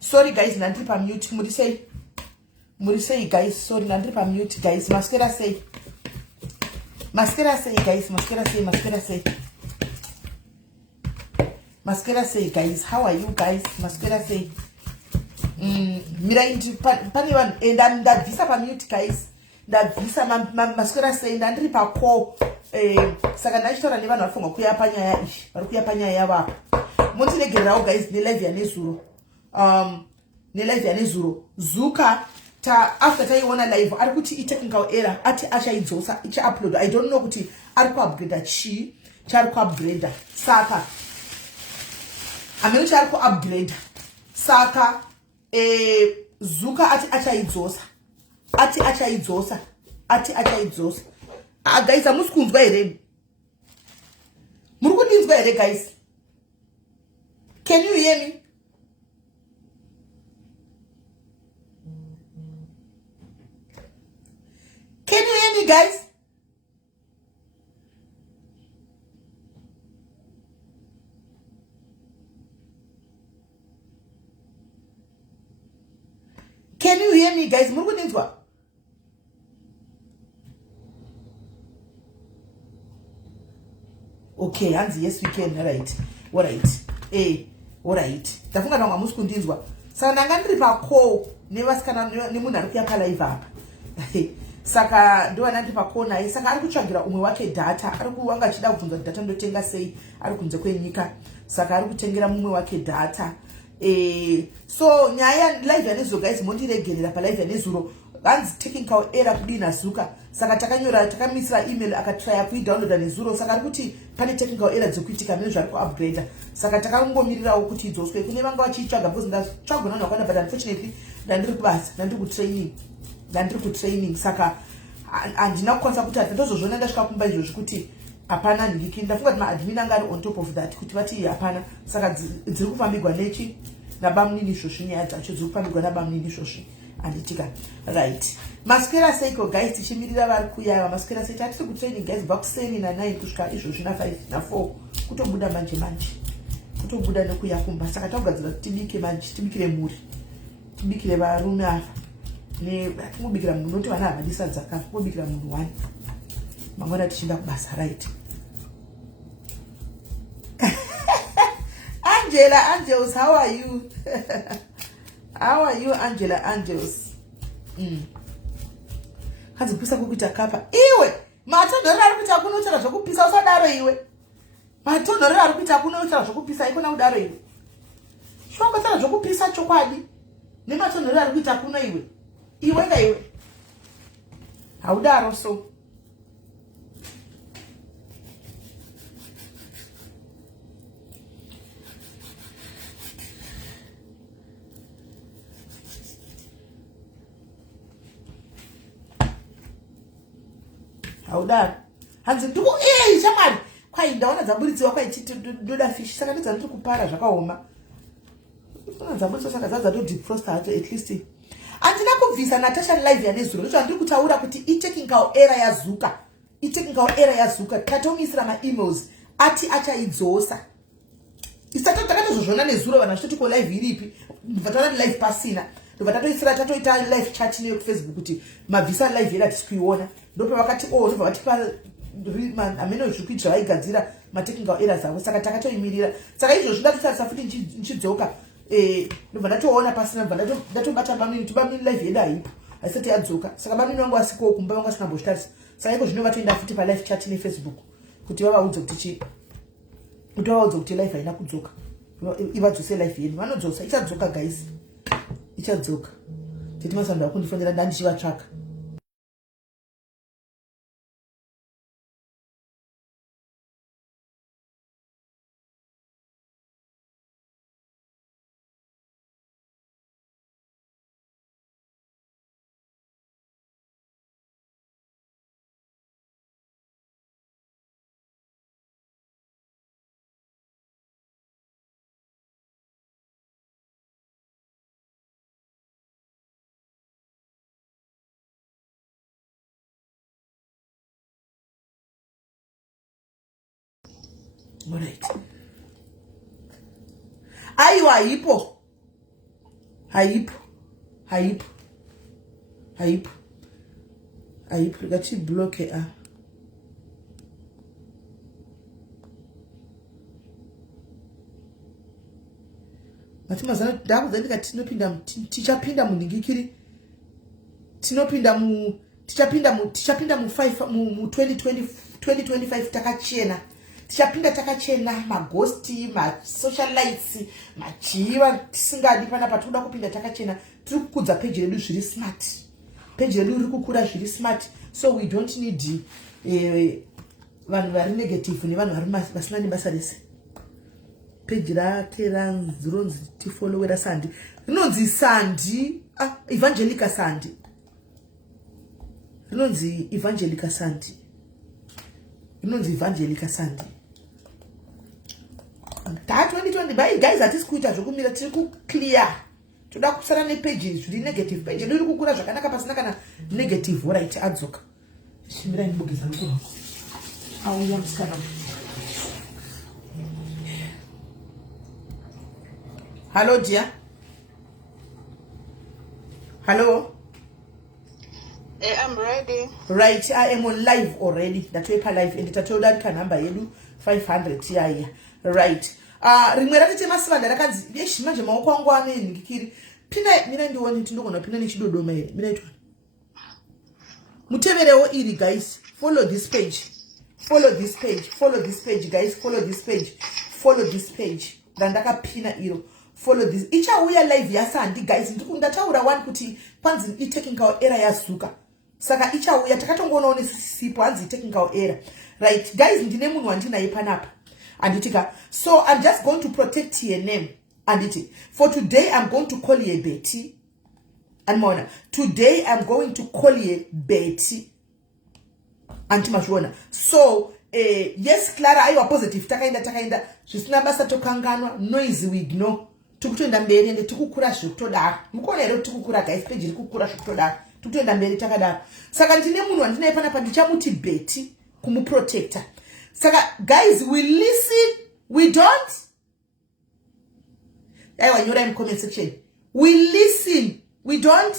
Sorry guys, nandri pa mute. Muri say guys, sorry nandri pa mute guys. Masquera say guys, Masquera say guys, how are you guys? Masquera say mira indi pani vanhu ndabvisa pa mute guys. Ndabvisa Masquera say ndandiri pa call saka ndachitaura nevanhu vari kufunga kuya panyaya ishi vari kuya panyaya yavapa motiregererawo guys nelive yanezuro zuka after taiona live ari kuti itechnical error ati achaidzosa ichaupload. I don't know kuti ari kuupgrade chii chari kuupgrade saka amene chari kuupgrade saka zuka ati achaidzosa guys, amusi kunzwa here muri kundinzwa here guys? Can you hear me? Can you hear me guys? Can you hear me guys? Muri kundinzwa? Okay, hands yes we can. Alright. Alright. Tafunga nanga musi kundinzwa. Saka ndanga ndiri pa call nevasikana nemunhu ari kuya pa live apa. Saka ndo ndiri pa call naye. Saka ari kutsvagira umwe wake data. Ari kuwanga achida kubvunza data ndotenga sei. Ari kunze kwenyika. Saka ari kutengera mumwe wake data. So nyaya live yanezo guys mondiregerera pa live yanezuro. Hands technical error kudina zuka. Saka takamisira email akatrya kuidownloada nezuro. Saka ari kuti pane technical error dzekuitika mene zvari kuupgrade. Saka takangomirirawo kuti idzoswe. Kune vanga vachiitsvaga because ndatsvagona nakwana but unfortunately ndandiri kubasa, ndandiri kutraining. Saka handina kukwanisa kuti ndozozvona ndasvika kumba izvozvi kuti hapana ndiki. Ndafunga kuti maadmin anga ari on top of that kuti vati hapana. Saka dziri kufambigwa nechi nabamunini izvozvi nyaya dzacho dziri kufambigwa nabamunini izvozvi. Anditika right. Masquera seiko guys tichimirira vari kuya. Masquera seiko atiri kutraining guys kubva kuseni na9 kusvika izvozvi na5 na4 kutobuda manje kutobuda nekuya kumba. Saka tagadzira kuti tibike manje, tibikire mhuri, tibikire varume ava timubikira munhu noti vana havadisa dzakafa kubikira munhu 1 mangwana tichienda kubasa right. Angels, how are you? How are you Angels? Hanzi kupisa kukuita kapa. Iwe, matonhorero ari kuita kunochera zvokupisa usadaro iwe. Matonhorero ari kuita kunochera zvokupisa ikona kudaro iwe. Shongochera zvokupisa chokwadi. Nematonhorero ari kuita kuno iwe. Iwe ngaiwe. Haudaro so. Haudaro. Hanzi ndiko shamari. Kwai ndaona dzamburidziwa kwai ndoda fish. Saka ndizandiri kupara zvakaoma. Dzamburidziwa saka zadza to defrost hacho at least. Andina kubvisa Natasha live yanezuro. Ndocho andiri kutaura kuti itechnical error yazuka. Tatomisira ma-emails ati achaidzosa. Isato takatozozvona nezuro vanhu vachitoti ko live iripi. Ndibva live pasina. Ndobva tatoita live chat neyo kuFacebook kuti mabvisa live yedu hatisi kuiona. Ndopa vakati ndobva vatipa amene zvikuitira vaigadzira matechnical errors avo. Saka takatoimirira. Saka izvozvi ndatotarisa futi nchidzoka. Ndobva ndatoona pasina. Ndobva ndatobata bamini live yedu haipo haisati yadzoka. Saka bamini vangu vasikowo kumba vanga vasingambotarisa. Saka iko zvino vatoenda futi pa live chat neFacebook kuti vavaudze kuti live haina kudzoka. Ivadzose live yedu. Vanodzosa. Ichadzoka guys. Ichadzoka. Titi masamba akundifonera ndandichivatsvaka. Alright. Aiwa ipo. haipo ngati bloke mati mazana ndakuzandika tichapinda muningikiri tichapinda mu 2025 takachena tichapinda takachena maghosti masocialites machiva tisingadi panapa toda kupinda takachena tiri kukudza page redu zviri smart page redu riri kukura zviri smart so we don't need vanhu vari negative nevanhu vasina nebasa rese page rake ronzi tifollowera Sandi rinonzi Sandi Evangelica Sandi rinonzi Evangelica Sandi ta 2020 by guys hatisi kuita zvokumira tiri kuclear toda kusara nepage zviri negative page riri kukura zvakanaka pasina kana negative right adzoka shimira ndibogeza mukuru auya musikana hello dear hello I'm ready. Right, I am on live already. Ndatoipa live and tatodarika number yedu 500 yaya. Right. Rimwe rakatema sivanda rakanzi yeshi manje maoko angu anengikiri. Pina mina ndione tindogona pina nechidodoma here. Mina itwa. Muteverewo iri guys. Follow this page. Follow this page guys. Follow this page. Ndandaka pina iro. Follow this. Ichauya live yaSandi guys. Ndataura one kuti panzi I taking our error yazuka. Saka ichauya takatongoona sipo hanzi taking our error. Right guys, ndine munhu wandinaye panapa. Anditika. So I'm just going to protect your name. Anditi. For today I'm going to call you Betty. And Mona. Today I'm going to call you Betty. Antimashwana. So yes Clara aiwa positive takaenda zvisina basa tokanganwa noise we ignore. Tukutoenda mberi ende tikukura zvotodaro. Mukoona here tikukura guys page iri kukura zvotodaro. Tukutoenda mberi takadaro. Saka ndine munhu wandinaye panapa ndichamuti Betty kumuprotector. Saka guys we listen, we don't. Aiwa nyora in comment section. We listen, we don't.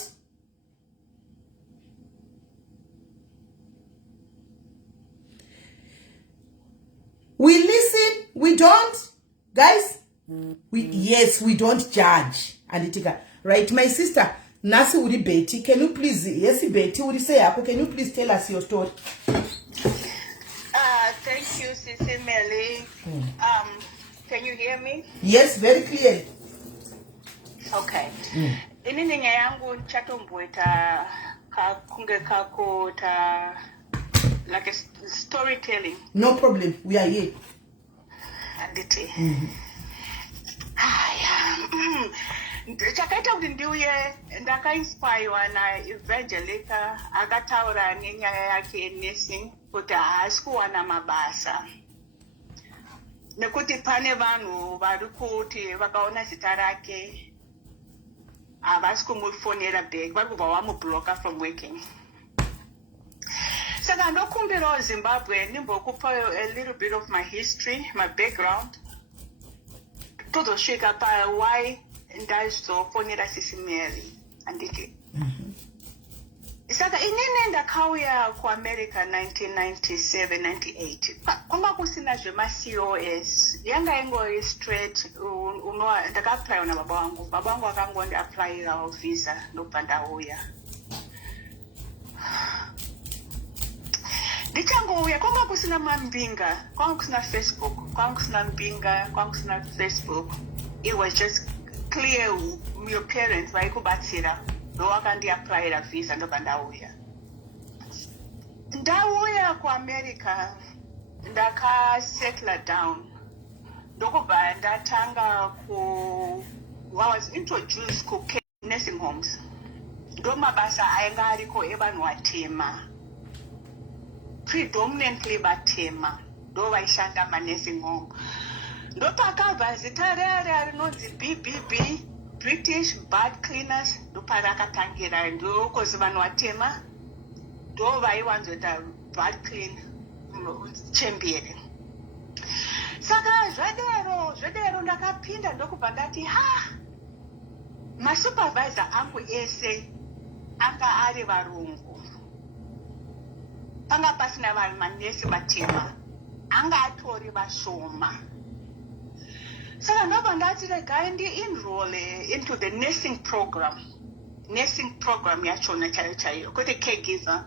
We listen, we don't. Guys, yes, we don't judge. Anditika. Right, my sister, Nasi uri Betty, can you please, yes, Betty, uri say hapo, can you please tell us your story? Thank you, SIS MELLY. Can you hear me? Yes, very clearly. Okay. Inini nyaya yangu nchatomboita kunge kako ta like a storytelling. No problem, we are here. Anditi. Chakaita kuti ndiuye ndakainspirewa naEvangelica akataura nenyaya yake nursing kuti haasi kuwana mabasa nekuti pane vanhu vari kuti vakaona zita rake havasi kumufonera back vari kubva vamublocker from working. Saka ndokumbirawo Zimbabwe ndimbokupa a little bit of my history, my background, tozosvika pa why ndazofonera SIS MELLY. Anditi. Saka inini ndakauya kuAmerica 1997-98. Kwanga kusina zvemaCOS. Yanga ingori straight ndakaapply nababa wangu. Baba wangu akangondiapplyira visa ndobva ndauya. Ndichangouya kwanga kusina mambinga, kwanga kusina Facebook, kwanga kusina mbinga, kwanga kusina Facebook. It was just clear your parents vaikubatsira ndowakandiapplyira visa ndobva ndauya. Ndauya kuAmerica ndakasettle down. Ndokubva ndatanga I was introduced to nursing homes. Ndomabasa ainga ariko evanhu vatema. Predominantly vatema ndo vaishanda nursing home. Ndopakabva zita rere rinonzi BBB, British Bad Cleaners, ndoparakatangira ndokozi vanhu vatema ndo vaiwanzoita bad clean chembere. Saka zvedero ndakapinda ndokubva ndati masupervisor angu ese anga ari varungu. Panga pasina vanhu manesi vatema. Anga atori vashoma. So ndabva ndati regai ndi-enroll into the nursing program. Nursing program yachona chaiyo kuti caregiver.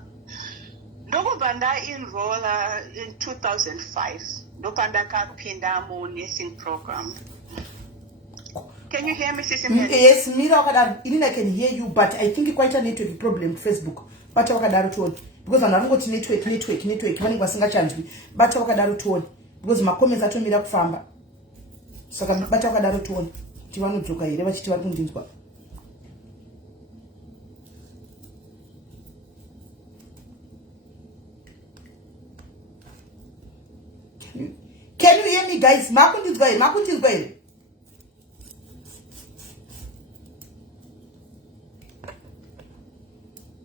Ndobva nda-enrolla in 2005. Ndobva ndakapinda mu-nursing program. Can you hear me, Sis Melly? Yes, Mira wakadaro. Inini I can hear you, but I think quite a network problem Facebook. Bata wakadaro tuoni. Because vanhu vari kungoti network vanenge vasingachanzwi. Bata wakadaro tuoni. Because macomments atomira kufamba. Saka bata wakadaro tuoni. Kuti vanodzoka here vachiti vari kundinzwa. Can you hear me, guys? Makundinzwa here.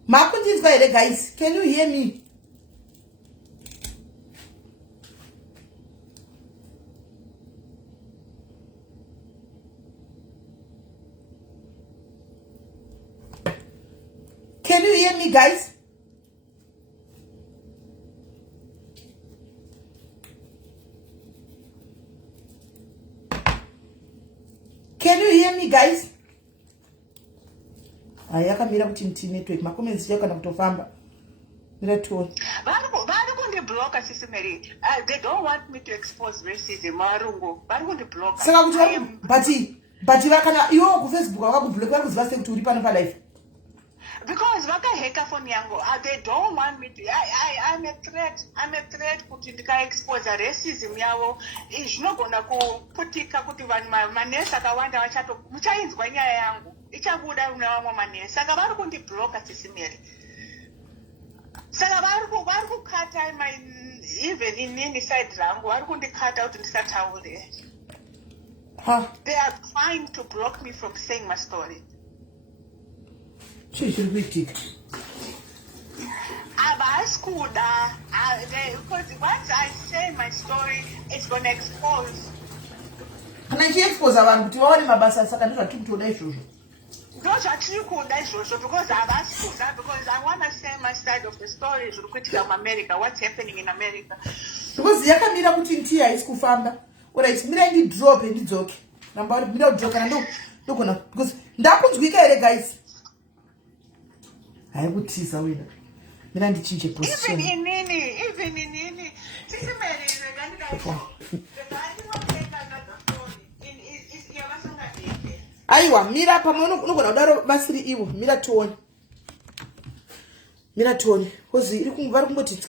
Makundinzwa here, guys. Can you hear me? Can you hear me, guys? Can you hear me, guys? Yakamira kuti mti network makomenzi yakana kutofamba. Mira tuone. Vari kundibloka, Sis Melly. They don't want me to expose racism. Varungu vari kundibloka. Saka kuti but vakana iwo ku Facebook vakakubloka vari kuziva sekuti uri pano palife. Because vakaheka phone yangu. They don't want me to. I'm a threat. I'm a threat kuti ndikaexpose racism yavo. Zvinogona kuputika kuti vanhu manesi akawanda muchainzwa nyaya yangu. Ichabuda nevamwe manesi. Saka vari kundibloka, Sis Melly. Saka vari kukata even inini side rangu. Vari kundikata kuti ndisataure. They are trying to block me from saying my story. Chiri kuitika. Because once I say my story, it's going to expose. Kana ichiexpose vanhu kuti vaone mabasa saka ndizvatiri kutoda izvozvo. Ndozvatiri kuda izvozvo because havasi kuda because I want to say my side of the story zviri kuitika muAmerica, what's happening in America. Because yakamira kuti nti haisi kufamba. Alright, mira ndidrop ndidzoke. Namba mira kudzoka ndogona because ndakunzwika here, guys. Haikutiza wena. Mira ndichinje position. Even inini. Sis Melly, aiwa, mira pamwe unogona kudaro basiri iwo. Mira tuone. Because vari kungoti